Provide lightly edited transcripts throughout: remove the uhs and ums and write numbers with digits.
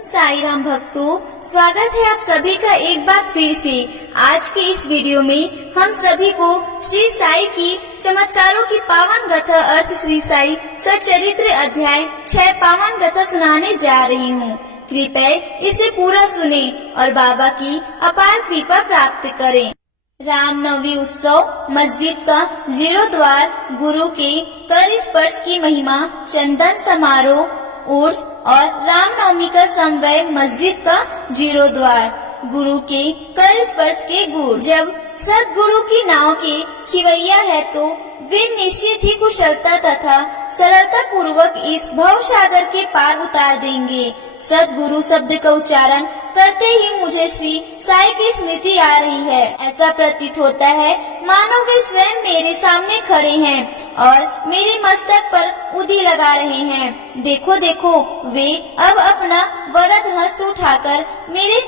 साई राम भक्तों, स्वागत है आप सभी का एक बार फिर से। आज के इस वीडियो में हम सभी को श्री साई की चमत्कारों की पावन गाथा अर्थ श्री साई सच्चरित्र अध्याय 6 पावन गाथा सुनाने जा रही हूँ। कृपया इसे पूरा सुने और बाबा की अपार कृपा प्राप्त करें। रामनवमी उत्सव, मस्जिद का जीर्णोद्धार, गुरु के कर स्पर्श की महिमा, चंदन समारोह, उर्स और रामनवमी का समन्वय, मस्जिद का जीर्णोद्धार, गुरु के कर स्पर्श के गुण। जब सदगुरु की नाव के खिवैया है तो वे निश्चित ही कुशलता तथा सरलता पूर्वक इस भव सागर के पार उतार देंगे। सदगुरु शब्द का उच्चारण करते ही मुझे श्री साई की स्मृति आ रही है। ऐसा प्रतीत होता है मानो वे स्वयं मेरे सामने खड़े हैं और मेरे मस्तक पर उदी लगा रहे हैं। देखो देखो, वे अब अपना वरद हस्त उठाकर मेरे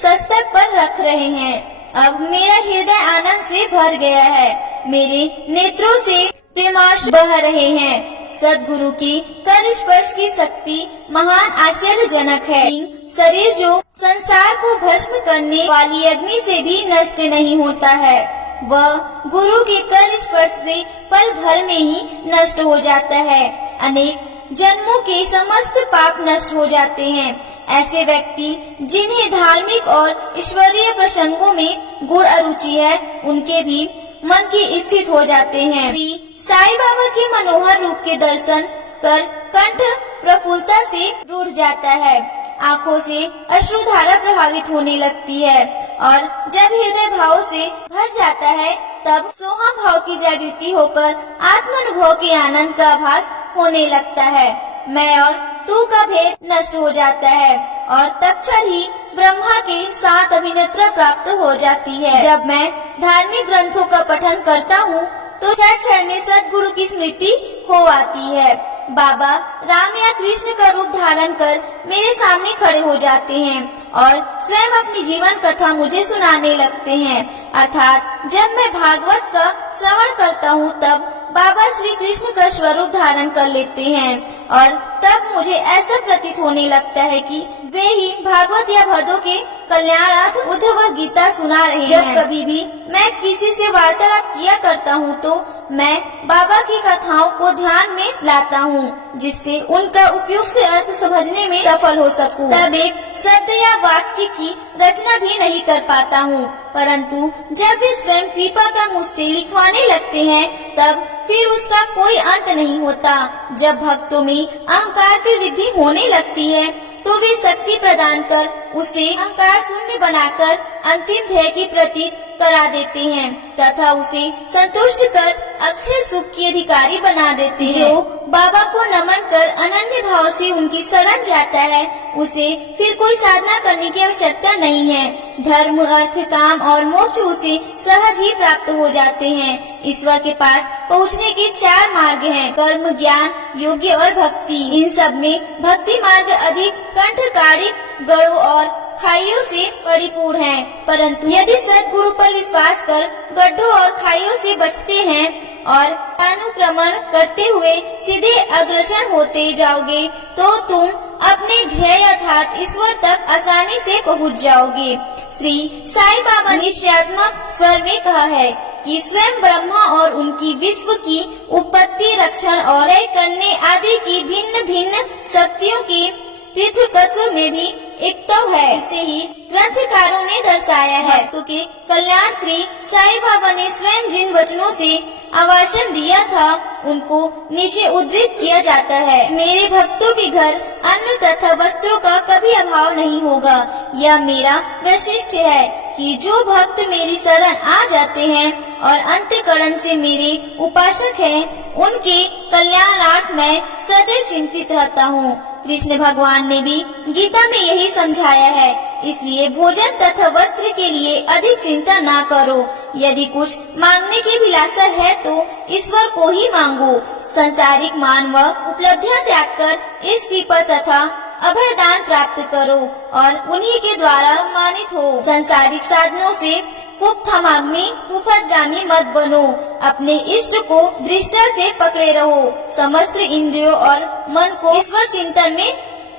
मस्तक पर रख रहे हैं। अब मेरा हृदय आनंद से भर गया है, मेरे नेत्रों से प्रेमाश्रु बह रहे हैं। सदगुरु की कर स्पर्श की शक्ति महान आश्चर्यजनक है। शरीर जो संसार को भस्म करने वाली अग्नि से भी नष्ट नहीं होता है, वह गुरु के कर स्पर्श से पल भर में ही नष्ट हो जाता है। अनेक जन्मों के समस्त पाप नष्ट हो जाते हैं। ऐसे व्यक्ति जिन्हें धार्मिक और ईश्वरीय प्रसंगों में गुण अरुचि है, उनके भी मन की स्थित हो जाते हैं। श्री साई बाबा के मनोहर रूप के दर्शन कर कंठ प्रफुल्लता से रूठ जाता है, आँखों से अश्रुधारा प्रभावित होने लगती है और जब हृदय भाव से भर जाता है तब सोहा भाव की जागृति होकर आत्मानुभव के आनंद का आभास होने लगता है। मैं और तू का भेद नष्ट हो जाता है और तत्क्षण ही ब्रह्मा के साथ अभिनेत्रा प्राप्त हो जाती है। जब मैं धार्मिक ग्रंथों का पठन करता हूँ तो क्षण में सदगुरु की स्मृति हो आती है। बाबा राम या कृष्ण का रूप धारण कर मेरे सामने खड़े हो जाते हैं और स्वयं अपनी जीवन कथा मुझे सुनाने लगते हैं। अर्थात जब मैं भागवत का श्रवण करता हूँ तब बाबा श्री कृष्ण का स्वरूप धारण कर लेते हैं और तब मुझे ऐसा प्रतीत होने लगता है कि वे ही भागवत या भदों के कल्याणार्थ उद्धव और गीता सुना रहे हैं। जब कभी भी मैं किसी से वार्तालाप किया करता हूँ तो मैं बाबा की कथाओं को ध्यान में लाता हूँ, जिससे उनका उपयुक्त अर्थ समझने में सफल हो सकूं। तब एक शब्द या वाक्य की रचना भी नहीं कर पाता हूँ, परंतु जब वे स्वयं कृपा कर मुझसे लिखवाने लगते हैं तब फिर उसका कोई अंत नहीं होता। जब भक्तों में अहंकार की वृद्धि होने लगती है तो वे शक्ति प्रदान कर उसे अहंकार शून्य बनाकर अंतिम ध्येय की प्रतीत करा देते हैं तथा उसे संतुष्ट कर अक्षय सुख के अधिकारी बना देते हैं। जो बाबा को नमन कर अनन्य भाव से उनकी शरण जाता है उसे फिर कोई साधना करने की आवश्यकता नहीं है। धर्म, अर्थ, काम और मोक्ष उसे सहज ही प्राप्त हो जाते हैं। ईश्वर के पास पहुँचने के 4 मार्ग हैं: कर्म, ज्ञान, योग्य और भक्ति। इन सब में भक्ति मार्ग अधिक कंठकारी गढ़ों और खाइयों से परिपूर्ण है, परंतु यदि सदगुरु पर विश्वास कर गड्ढों और खाइयों से बचते हैं और अनुक्रमण करते हुए सीधे अग्रसर होते जाओगे तो तुम अपने ध्येय अर्थात ईश्वर तक आसानी से पहुंच जाओगे। श्री साई बाबा ने निश्चयात्मक स्वर में कहा है कि स्वयं ब्रह्मा और उनकी विश्व की उत्पत्ति, रक्षण और लय करने आदि की भिन्न भिन्न शक्तियों के पृथकत्व में भी एकत्व है। इसे ही ग्रंथकारों ने दर्शाया है। तो के कल्याण श्री साई बाबा ने स्वयं जिन वचनों से आवासन दिया था उनको नीचे उद्धृत किया जाता है। मेरे भक्तों के घर अन्न तथा वस्त्रों का कभी अभाव नहीं होगा। यह मेरा वैशिष्ट्य है कि जो भक्त मेरी शरण आ जाते हैं और अंतःकरण से मेरे उपासक हैं, उनके कल्याणार्थ मैं सदैव चिंतित रहता हूँ। कृष्ण भगवान ने भी गीता में यही समझाया है, इसलिए भोजन तथा वस्त्र के लिए अधिक चिंता ना करो। यदि कुछ मांगने की विलासा है तो ईश्वर को ही मांगो। संसारिक मान व उपलब्धियां त्याग कर इस कृपा तथा अभयदान प्राप्त करो और उन्हीं के द्वारा मानित हो। संसारिक साधनों से कुपथमाग्नि कुपथगामी मत बनो। अपने इष्ट को दृष्टा से पकड़े रहो। समस्त इंद्रियों और मन को ईश्वर चिंतन में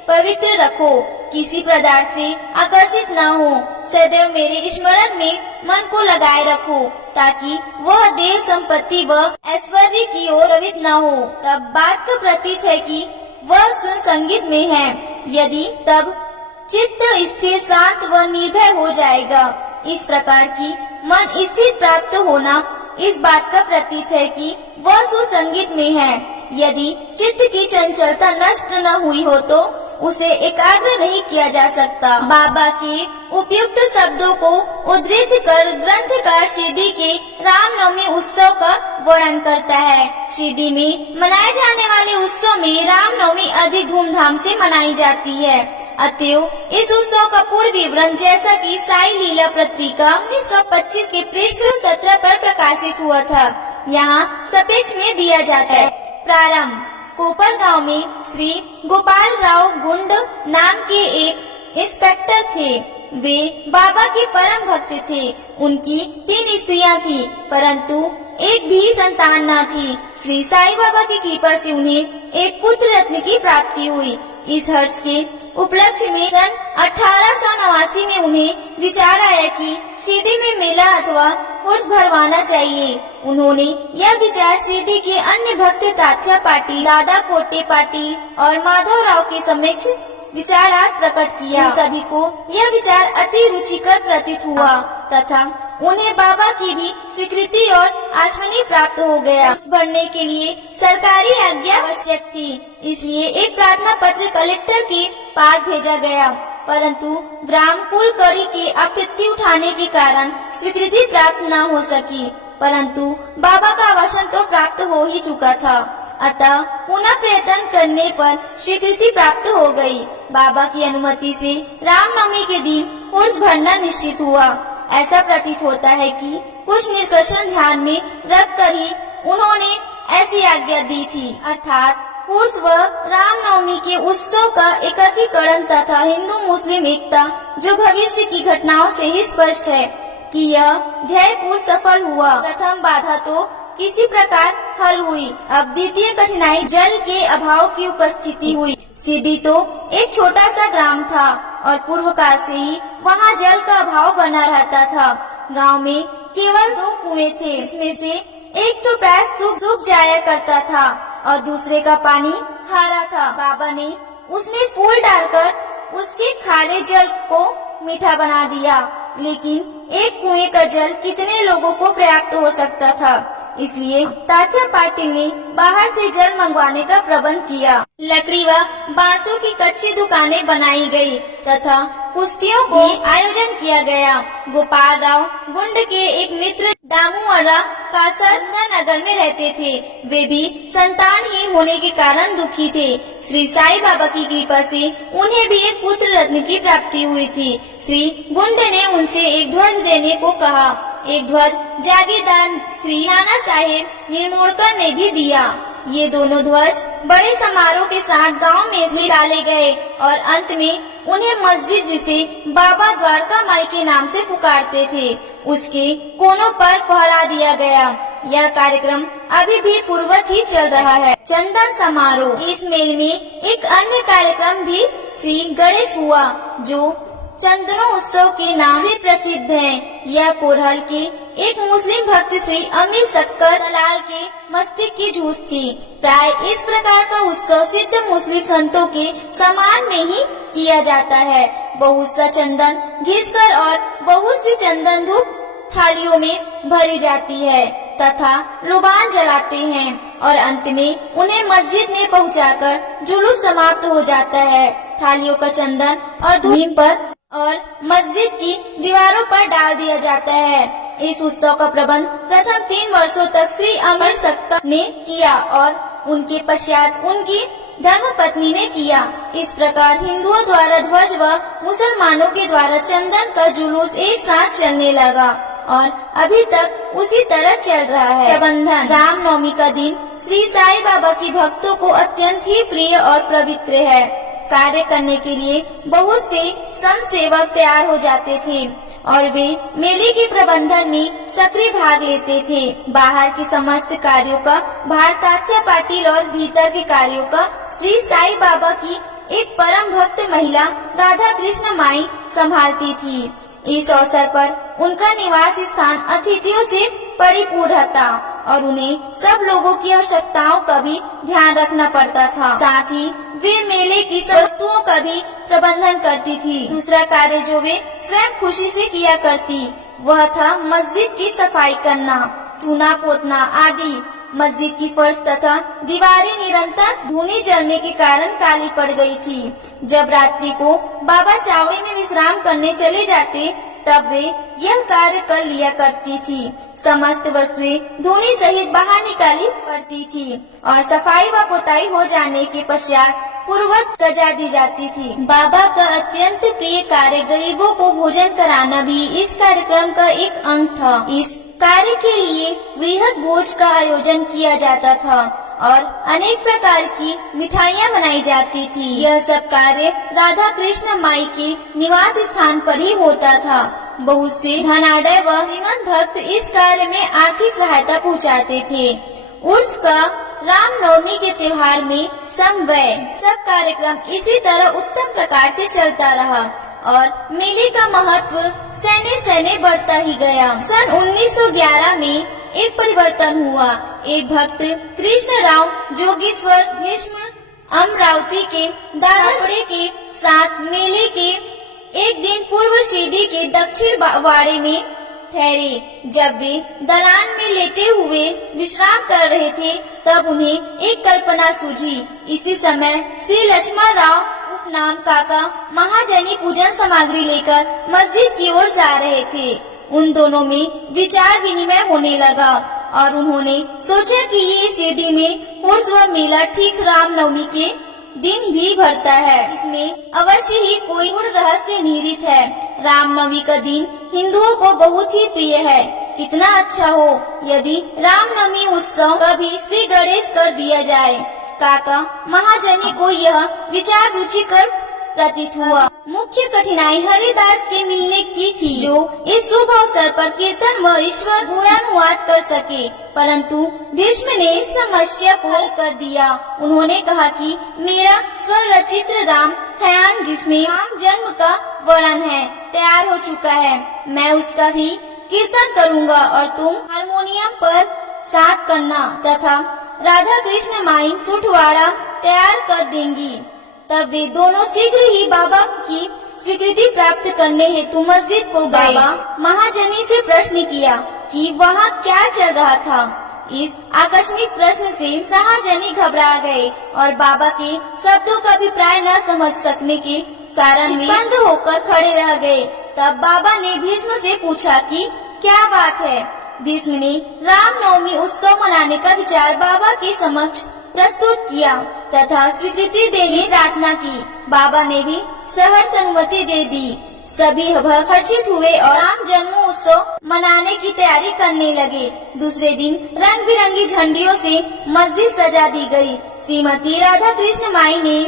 पवित्र रखो। किसी पदार्थ से आकर्षित न हो, सदैव मेरे स्मरण में मन को लगाए रखो, ताकि वह देह संपत्ति व ऐश्वर्य की ओर प्रवृत्त न हो। तब बात का प्रतीत है कि वह सुर संगीत में है। यदि तब चित्त स्थिर, शांत व निर्भय हो जाएगा। इस प्रकार की मन स्थिर प्राप्त होना इस बात का प्रतीत है कि वह सुसंगीत में है। यदि चित्त की चंचलता नष्ट न हुई हो तो उसे एकाग्र नहीं किया जा सकता। बाबा के उपयुक्त शब्दों को उद्धृत कर ग्रंथकार शिरडी के रामनवमी उत्सव का वर्णन करता है। शिरडी में मनाए जाने वाले उत्सव में रामनवमी अधिक धूमधाम से मनाई जाती है। अतएव इस उत्सव का पूर्ण विवरण जैसा कि साई लीला पत्रिका 1925 के पृष्ठ 17 पर प्रकाशित हुआ था, यहाँ सपेक्ष में दिया जाता है। प्रारंभ। कोपर गांव में श्री गोपाल राव गुंड नाम के एक इंस्पेक्टर थे। वे बाबा के परम भक्त थे। उनकी 3 स्त्रियां थी, परंतु एक भी संतान न थी। श्री साई बाबा की कृपा से उन्हें एक पुत्र रत्न की प्राप्ति हुई। इस हर्ष के उपलक्ष्य में सन 1889 में उन्हें विचार आया कि शिरडी में मेला अथवा उर्स भरवाना चाहिए। उन्होंने यह विचार शिरडी के अन्य भक्त तात्या पाटिल, दादा कोटे पाटिल और माधव राव के समक्ष विचारात प्रकट किया। सभी को यह विचार अति रुचिकर प्रतीत हुआ तथा उन्हें बाबा की भी स्वीकृति और आश्वनी प्राप्त हो गया। भरने के लिए सरकारी आज्ञा आवश्यक थी, इसलिए एक प्रार्थना पत्र कलेक्टर के पास भेजा गया, परंतु ग्राम कुलकर्णी के आपत्ति उठाने के कारण स्वीकृति प्राप्त न हो सकी। परंतु बाबा का आवासन तो प्राप्त हो ही चुका था, अतः पुनः प्रयत्न करने पर स्वीकृति प्राप्त हो गई। बाबा की अनुमति से रामनवमी के दिन उर्स भरना निश्चित हुआ। ऐसा प्रतीत होता है कि कुछ निष्कर्षण ध्यान में रखकर ही उन्होंने ऐसी आज्ञा दी थी, अर्थात उर्स व रामनवमी के उत्सव का एकीकरण तथा हिंदू मुस्लिम एकता, जो भविष्य की घटनाओं से ही स्पष्ट है कि यह ध्येय पूर्ण सफल हुआ। प्रथम बाधा तो किसी प्रकार हल हुई। अब द्वितीय कठिनाई जल के अभाव की उपस्थिति हुई। शिरडी तो एक छोटा सा ग्राम था और पूर्व काल से ही वहाँ जल का अभाव बना रहता था। गांव में केवल 2 कुएं थे, इसमें से एक तो प्राय सूख जाया करता था और दूसरे का पानी खारा था। बाबा ने उसमें फूल डालकर उसके खारे जल को मीठा बना दिया, लेकिन एक कुएं का जल कितने लोगों को पर्याप्त हो सकता था, इसलिए तात्या पाटिल ने बाहर से जल मंगवाने का प्रबंध किया। लकड़ी व बांसों की कच्ची दुकानें बनाई गई तथा कुश्तियों को आयोजन किया गया। गोपाल राव गुंड के एक मित्र दामुअरा कासर नगर में रहते थे। वे भी संतानहीन होने के कारण दुखी थे। श्री साई बाबा की कृपा से उन्हें भी एक पुत्र रत्न की प्राप्ति हुई थी। श्री गुंड ने उनसे एक ध्वज देने को कहा। एक ध्वज जागीरदार श्री नाना साहेब निर्मोड़कर ने भी दिया। ये दोनों ध्वज बड़े समारोह के साथ गांव में से डाले गए और अंत में उन्हें मस्जिद, जिसे बाबा द्वारका माई के नाम से पुकारते थे, उसके कोनों पर फहरा दिया गया। यह कार्यक्रम अभी भी पूर्ववत ही चल रहा है। चंदन समारोह। इस मेल में एक अन्य कार्यक्रम भी श्री गणेश हुआ, जो चंदनोत्सव के नाम से प्रसिद्ध है। यह कोरहल के एक मुस्लिम भक्त श्री अमीर शक्कर दलाल के मस्तिष्क की झूठ थी। प्राय इस प्रकार का उत्सव सिद्ध मुस्लिम संतों के सम्मान में ही किया जाता है। बहुत सा चंदन घिसकर और बहुत सी चंदन धूप थालियों में भरी जाती है तथा लुबान जलाते हैं और अंत में उन्हें मस्जिद में पहुंचाकर जुलूस समाप्त हो जाता है। थालियों का चंदन और धूप पर और मस्जिद की दीवारों पर डाल दिया जाता है। इस उत्सव का प्रबंध प्रथम 3 वर्षों तक श्री अमीर शक्कर ने किया और उनके पश्चात उनकी धर्मपत्नी ने किया। इस प्रकार हिंदुओं द्वारा ध्वज व मुसलमानों के द्वारा चंदन का जुलूस एक साथ चलने लगा और अभी तक उसी तरह चल रहा है। प्रबंधन। रामनवमी का दिन श्री साई बाबा की भक्तों को अत्यंत ही प्रिय और पवित्र है। कार्य करने के लिए बहुत से संत सेवक तैयार हो जाते थे और वे मेले के प्रबंधन में सक्रिय भाग लेते थे। बाहर के समस्त कार्यों का भार तात्या पाटिल और भीतर के कार्यों का श्री साई बाबा की एक परम भक्त महिला राधा कृष्ण माई संभालती थी। इस अवसर पर उनका निवास स्थान अतिथियों से परिपूर्ण था और उन्हें सब लोगों की आवश्यकताओं का भी ध्यान रखना पड़ता था। साथ ही वे मेले की वस्तुओं का भी प्रबंधन करती थी। दूसरा कार्य जो वे स्वयं खुशी से किया करती वह था मस्जिद की सफाई करना, चूना पोतना आदि। मस्जिद की फर्श तथा दीवारें निरंतर धूनी जलने के कारण काली पड़ गई थी। जब रात्रि को बाबा चावड़ी में विश्राम करने चले जाते तब वे यह कार्य कर लिया करती थी। समस्त वस्तुएं धूनी सहित बाहर निकाली पड़ती थी और सफाई व पोताई हो जाने के पश्चात पूर्ववत सजा दी जाती थी। बाबा का अत्यंत प्रिय कार्य गरीबों को भोजन कराना भी इस कार्यक्रम का एक अंग था। इस कार्य के लिए वृहद भोज का आयोजन किया जाता था और अनेक प्रकार की मिठाइयाँ बनाई जाती थी। यह सब कार्य राधा कृष्ण माई के निवास स्थान पर ही होता था। बहुत से धनाढ्य व श्रीमंत भक्त इस कार्य में आर्थिक सहायता पहुँचाते थे। उर्स का रामनवमी के त्योहार में समन्वय सब कार्यक्रम इसी तरह उत्तम प्रकार से चलता रहा और मेले का महत्व सैने बढ़ता ही गया। सन 1911 में एक परिवर्तन हुआ। एक भक्त कृष्ण राव जोगेश्वर भीष्म अमरावती के दादापड़े के साथ मेले के एक दिन पूर्व शिरडी के दक्षिण वाड़े में ठहरे। जब वे दलान में लेटे हुए विश्राम कर रहे थे तब उन्हें एक कल्पना सूझी। इसी समय श्री लक्ष्मण राव उपनाम काका महाजनी पूजन सामग्री लेकर मस्जिद की ओर जा रहे थे। उन दोनों में विचार विनिमय होने लगा और उन्होंने सोचा कि ये शिरडी में उर्स व मेला ठीक रामनवमी के दिन भी भरता है। इसमें अवश्य ही कोई गूढ़ रहस्य निहित है। रामनवमी का दिन हिंदुओं को बहुत ही प्रिय है। कितना अच्छा हो यदि रामनवमी उत्सव कभी श्री गणेश कर दिया जाए। काका महाजनी को यह विचार रुचिकर प्रतीत हुआ। मुख्य कठिनाई हरिदास के मिलने की थी जो इस शुभ अवसर पर कीर्तन व ईश्वर गुणानुवाद कर सके, परंतु भीष्म ने इस समस्या को हल कर दिया। उन्होंने कहा कि मेरा स्वर रचित राम खयान जिसमें राम जन्म का वर्णन है तैयार हो चुका है। मैं उसका ही कीर्तन करूँगा और तुम हारमोनियम पर साथ करना तथा राधा कृष्ण माई सुठवाड़ा तैयार कर देंगी। तब वे दोनों शीघ्र ही बाबा की स्वीकृति प्राप्त करने हेतु मस्जिद को गए। बाबा महाजनी से प्रश्न किया कि वहाँ क्या चल रहा था। इस आकस्मिक प्रश्न से महाजनी घबरा गए और बाबा के शब्दों का अभिप्राय न समझ सकने के कारण बंद होकर खड़े रह गए। तब बाबा ने भीष्म से पूछा कि क्या बात है। भीष्म ने रामनवमी उत्सव मनाने का विचार बाबा के समक्ष प्रस्तुत किया तथा स्वीकृति देने प्रार्थना की। बाबा ने भी सहर्ष अनुमति दे दी। सभी हर्षित हुए और राम जन्म उत्सव मनाने की तैयारी करने लगे। दूसरे दिन रंग बिरंगी झंडियों से मस्जिद सजा दी गई। श्रीमती राधा कृष्ण माई ने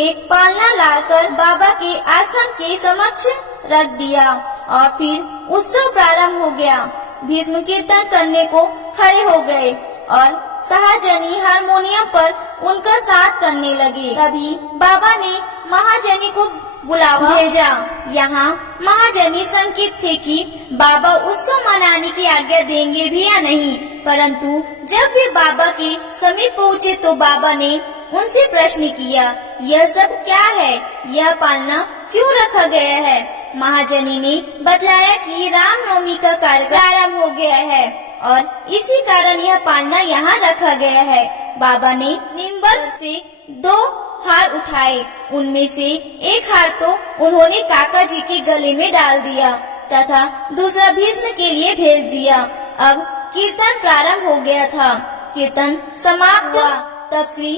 एक पालना लाकर बाबा के आसन के समक्ष रख दिया और फिर उत्सव प्रारंभ हो गया। भीष्म कीर्तन करने को खड़े हो गए और महाजनी हारमोनियम पर उनका साथ करने लगे। तभी बाबा ने महाजनी को बुलावा भेजा। यहाँ महाजनी संकेत थे कि बाबा उत्सव मनाने की आज्ञा देंगे भी या नहीं, परंतु जब वे बाबा के समीप पहुँचे तो बाबा ने उनसे प्रश्न किया, यह सब क्या है, यह पालना क्यों रखा गया है। महाजनी ने बतलाया कि रामनवमी का कार्यक्रम प्रारंभ हो गया है और इसी कारण यह पालना यहाँ रखा गया है। बाबा ने निम्बल से 2 हार उठाए। उनमें से एक हार तो उन्होंने काका जी के गले में डाल दिया तथा दूसरा भीष्म के लिए भेज दिया। अब कीर्तन प्रारंभ हो गया था। कीर्तन समाप्त हुआ तब श्री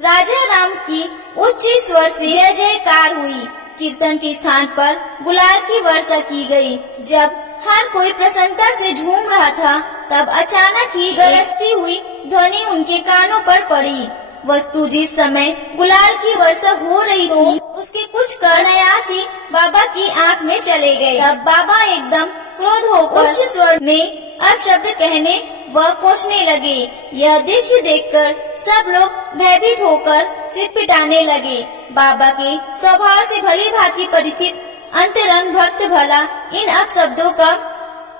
राजा राम की उच्च स्वर से जय जयकार हुई। कीर्तन के स्थान पर गुलाल की वर्षा की गई। जब हर कोई प्रसन्नता से झूम रहा था तब अचानक ही गरजती हुई ध्वनि उनके कानों पर पड़ी। वस्तु जिस समय गुलाल की वर्षा हो रही थी उसके कुछ कण अनायासी बाबा की आंख में चले गए। तब बाबा एकदम क्रोध होकर उच्च स्वर में अपशब्द कहने वह कोसने लगे। यह दृश्य देखकर सब लोग भयभीत होकर सिर पिटाने लगे। बाबा के स्वभाव से भली भांति परिचित अंतरंग भक्त भला इन अपशब्दों का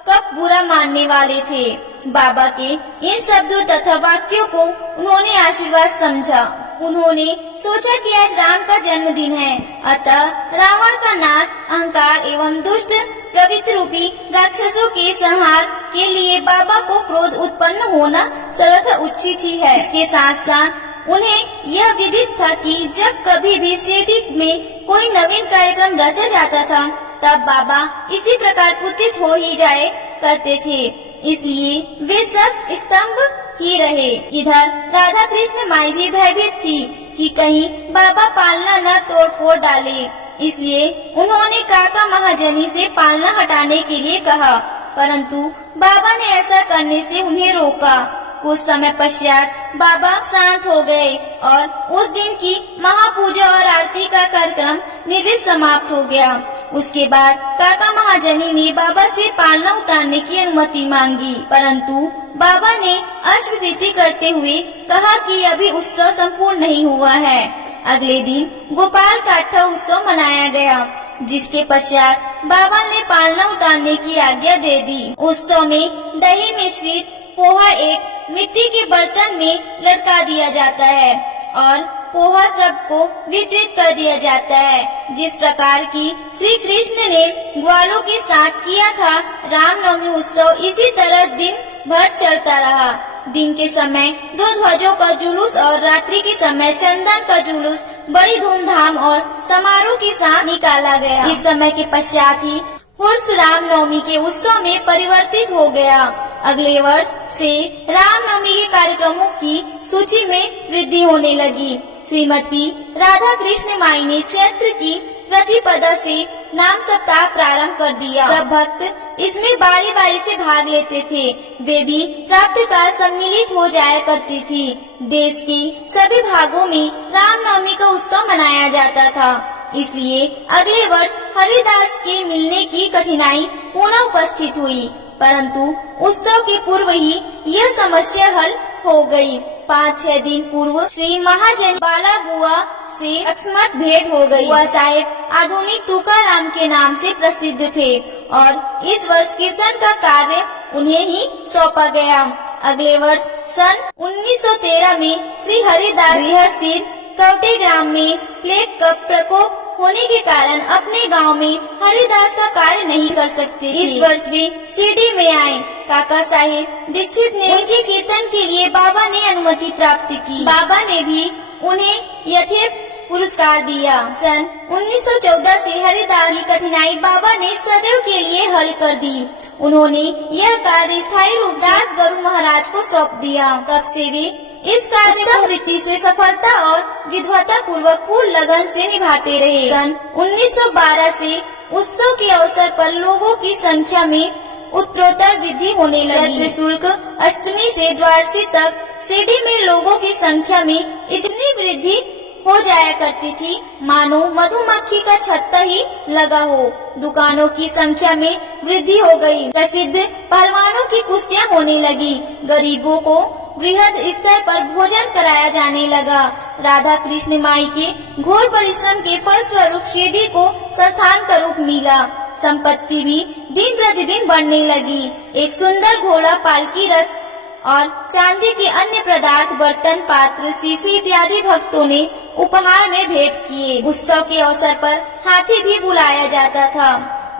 कब बुरा मानने वाले थे। बाबा के इन शब्दों तथा वाक्यों को उन्होंने आशीर्वाद समझा। उन्होंने सोचा कि आज राम का जन्मदिन है, अतः रावण का नाश, अहंकार एवं दुष्ट प्रवृत्ति रूपी राक्षसों के संहार के लिए बाबा को क्रोध उत्पन्न होना सर्वथा उचित ही है। इसके साथ साथ उन्हें यह विदित था कि जब कभी भी शिरडी में कोई नवीन कार्यक्रम रचा जाता था तब बाबा इसी प्रकार पुतित हो ही जाए करते थे, इसलिए वे सब स्तंभ ही रहे। इधर राधा कृष्ण माई भी भयभीत थी कि कहीं बाबा पालना न तोड़फोड़ डाले, इसलिए उन्होंने काका महाजनी से पालना हटाने के लिए कहा, परंतु बाबा ने ऐसा करने से उन्हें रोका। कुछ समय पश्चात बाबा शांत हो गए और उस दिन की महापूजा और आरती का कार्यक्रम निर्विघ्न समाप्त हो गया। उसके बाद काका महाजनी ने बाबा से पालना उतारने की अनुमति मांगी, परंतु बाबा ने अस्वीकृति करते हुए कहा कि अभी उत्सव संपूर्ण नहीं हुआ है। अगले दिन गोपाल काठा उत्सव मनाया गया, जिसके पश्चात बाबा ने पालना उतारने की आज्ञा दे दी। उत्सव में दही मिश्रित पोहा एक मिट्टी के बर्तन में लटका दिया जाता है और पोहा सबको वितरित कर दिया जाता है। जिस प्रकार की श्री कृष्ण ने ग्वालों के साथ किया था, रामनवमी उत्सव इसी तरह दिन भर चलता रहा। दिन के समय 2 ध्वजों का जुलूस और रात्रि के समय चंदन का जुलूस बड़ी धूमधाम और समारोह के साथ निकाला गया। इस समय के पश्चात ही उर्स रामनवमी के उत्सव में परिवर्तित हो गया। अगले वर्ष से रामनवमी के कार्यक्रमों की सूची में वृद्धि होने लगी। श्रीमती राधा कृष्ण माई ने चैत्र की प्रतिपदा से नाम सप्ताह प्रारंभ कर दिया। सब भक्त इसमें बारी बारी से भाग लेते थे। वे भी प्रातः काल सम्मिलित हो जाया करती थी। देश के सभी भागों में रामनवमी का उत्सव मनाया जाता था, इसलिए अगले वर्ष हरिदास के मिलने की कठिनाई पुनः उपस्थित हुई, परंतु उत्सव के पूर्व ही यह समस्या हल हो गई। 5-6 दिन पूर्व श्री महाजन बाला बुआ से अकस्मात भेंट हो गई। वह साहेब आधुनिक तुकाराम के नाम से प्रसिद्ध थे और इस वर्ष कीर्तन का कार्य उन्हें ही सौंपा गया। अगले वर्ष सन 1913 में श्री हरिदास गृहस्थित कवटे ग्राम में प्लेग का प्रकोप होने के कारण अपने गांव में हरिदास का कार्य नहीं कर सकते। इस वर्ष वे शिरडी में आए। काका साहेब दीक्षित ने उनके कीर्तन के लिए बाबा ने अनुमति प्राप्त की। बाबा ने भी उन्हें यथेष्ट पुरस्कार दिया। सन 1914 से हरिदास की कठिनाई बाबा ने सदैव के लिए हल कर दी। उन्होंने यह कार्य स्थायी रूप से दास गरु महाराज को सौंप दिया। तब से वे इस कार्य को वृत्ति से सफलता और विद्वता पूर्वक पूर्ण लगन से निभाते रहे। सन 1912 से उत्सव के अवसर पर लोगों की संख्या में उत्तरोत्तर वृद्धि होने लगी। चैत्र शुक्ल अष्टमी से द्वादशी तक शिरडी में लोगों की संख्या में इतनी वृद्धि हो जाया करती थी मानो मधुमक्खी का छत्ता ही लगा हो। दुकानों की संख्या में वृद्धि हो गई। प्रसिद्ध पहलवानों की कुश्तियां होने लगी। गरीबों को बृहद स्तर पर भोजन कराया जाने लगा। राधा कृष्ण माई के घोर परिश्रम के फलस्वरूप शिरडी को संस्थान का रूप मिला। संपत्ति भी दिन प्रतिदिन बढ़ने लगी। एक सुंदर घोड़ा, पालकी रथ और चांदी के अन्य पदार्थ, बर्तन, पात्र, शीशी इत्यादि भक्तों ने उपहार में भेंट किए। उत्सव के अवसर पर हाथी भी बुलाया जाता था।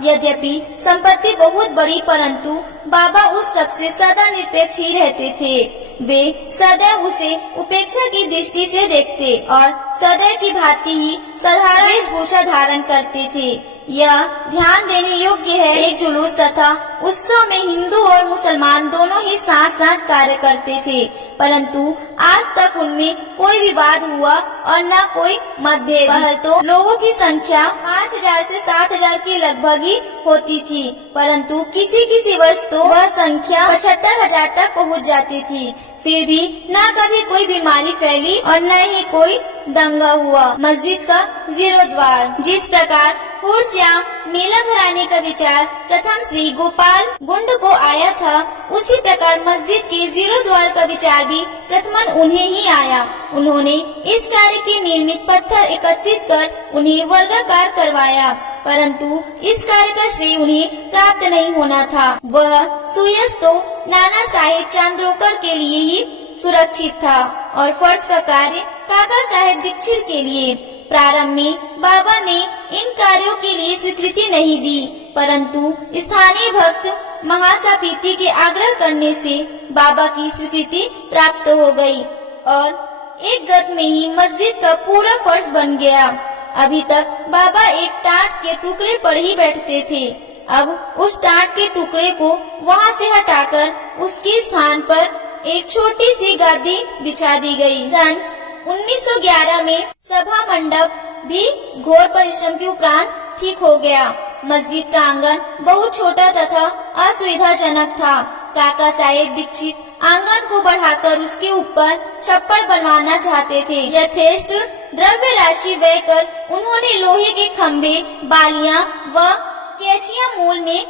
यद्यपि संपत्ति बहुत बड़ी, परंतु बाबा उस सबसे सदा निरपेक्ष ही रहते थे। वे सदैव उसे उपेक्षा की दृष्टि से देखते और सदैव की भांति ही साधारण वेशभूषा धारण करते थे। यह ध्यान देने योग्य है। एक जुलूस तथा उत्सव में हिंदू और मुसलमान दोनों ही साथ साथ कार्य करते थे, परंतु आज तक उनमें कोई विवाद हुआ और न कोई मतभेद। पहले तो लोगों की संख्या 5000 से 7000 के लगभग ही होती थी, परंतु किसी वर्ष तो वह संख्या 75,000 तक पहुंच जाती थी। फिर भी न कभी कोई बीमारी फैली और न ही कोई दंगा हुआ। मस्जिद का जीर्णोद्धार। जिस प्रकार हुरश्याम मेला भराने का विचार प्रथम श्री गोपाल गुंड को आया था, उसी प्रकार मस्जिद के जीरो द्वार का विचार भी प्रथमन उन्हें ही आया। उन्होंने इस कार्य के निर्मित पत्थर एकत्रित कर उन्हें वर्गाकार करवाया, परंतु इस कार्य का श्रेय उन्हें प्राप्त नहीं होना था। वह सुयश तो नाना साहेब चांदोरकर के लिए ही सुरक्षित था और फर्श का कार्य काका साहेब दीक्षित के लिए। प्रारंभ में बाबा ने इन कार्यों के लिए स्वीकृति नहीं दी, परंतु स्थानीय भक्त महासापीति के आग्रह करने से बाबा की स्वीकृति प्राप्त हो गई और एक गत में ही मस्जिद का पूरा फर्श बन गया। अभी तक बाबा एक टाट के टुकड़े पर ही बैठते थे, अब उस टाट के टुकड़े को वहां से हटाकर उसके स्थान पर एक छोटी सी गादी बिछा दी गई। सन 1911 में सभा मंडप भी घोर परिश्रम के उपरांत ठीक हो गया। मस्जिद का आंगन बहुत छोटा तथा असुविधाजनक था। काका साहेब दीक्षित आंगन को बढ़ाकर उसके ऊपर छप्पर बनवाना चाहते थे। यथेष्ट द्रव्य राशि व्यय कर उन्होंने लोहे के खम्भे, बालियां व कैचियां मूल में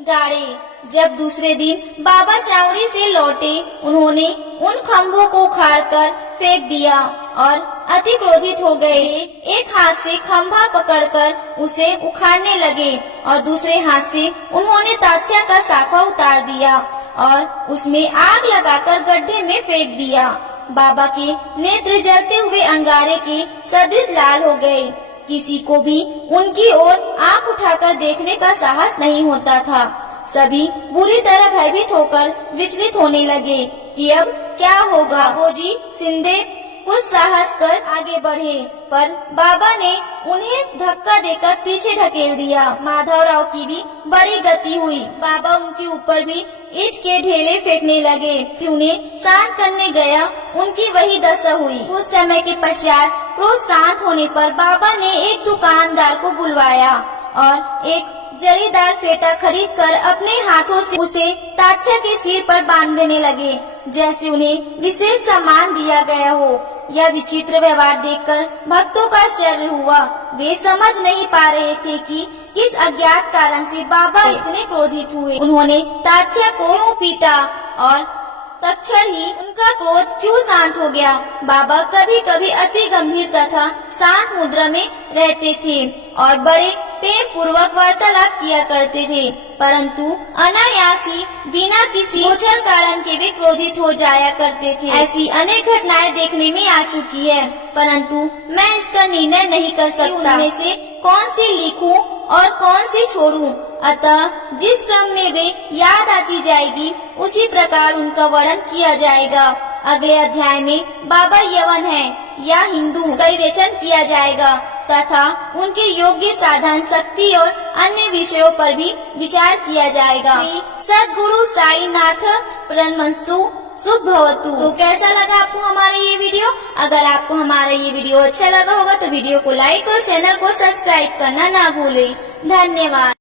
गाड़े। जब दूसरे दिन बाबा चावड़ी से लौटे, उन्होंने उन खम्भों को उखाड़कर फेंक दिया और अति क्रोधित हो गए। एक हाथ से खम्भा पकड़कर उसे उखाड़ने लगे और दूसरे हाथ से उन्होंने ताथिया का साफा उतार दिया और उसमें आग लगाकर गड्ढे में फेंक दिया। बाबा के नेत्र जलते हुए अंगारे के सदृश लाल हो गए। किसी को भी उनकी ओर आंख उठाकर देखने का साहस नहीं होता था। सभी बुरी तरह भयभीत होकर विचलित होने लगे कि अब क्या होगा। बाबूजी सिंधे कुछ साहस कर आगे बढ़े, पर बाबा ने उन्हें धक्का देकर पीछे ढकेल दिया। माधवराव की भी बड़ी गति हुई। बाबा उनके ऊपर भी ईंट के ढेले फेंकने लगे। फिर उन्हें शांत करने गया, उनकी वही दशा हुई। कुछ समय के पश्चात क्रोध शांत होने पर बाबा ने एक दुकानदार को बुलवाया और एक जरीदार फेटा खरीदकर अपने हाथों से उसे तात्या के सिर पर बांध देने लगे, जैसे उन्हें विशेष सम्मान दिया गया हो। यह विचित्र व्यवहार देखकर भक्तों का आश्चर्य हुआ। वे समझ नहीं पा रहे थे कि किस अज्ञात कारण से बाबा इतने क्रोधित हुए। उन्होंने तात्या को क्यों पीटा और तत्क्षण ही उनका क्रोध क्यों शांत हो गया। बाबा कभी कभी अति गंभीर तथा शांत मुद्रा में रहते थे और बड़े प्रेम पूर्वक वार्तालाप किया करते थे, परंतु अनायास ही बिना किसी गोचर कारण के वे क्रोधित हो जाया करते थे। ऐसी अनेक घटनाएं देखने में आ चुकी है, परंतु मैं इसका निर्णय नहीं कर सकता उनमें से कौन सी लिखूं और कौन सी छोड़ूं। अतः जिस क्रम में वे याद आती जाएगी, उसी प्रकार उनका वर्णन किया जाएगा। अगले अध्याय में बाबा यवन है या हिंदू का विवेचन किया जाएगा तथा उनके योग्य साधन, शक्ति और अन्य विषयों पर भी विचार किया जाएगा। श्री सद्गुरु साई नाथ प्रणमस्तु, शुभ भवतु। तो कैसा लगा आपको हमारा ये वीडियो? अगर आपको हमारा ये वीडियो अच्छा लगा होगा तो वीडियो को लाइक और चैनल को सब्सक्राइब करना ना भूले। धन्यवाद।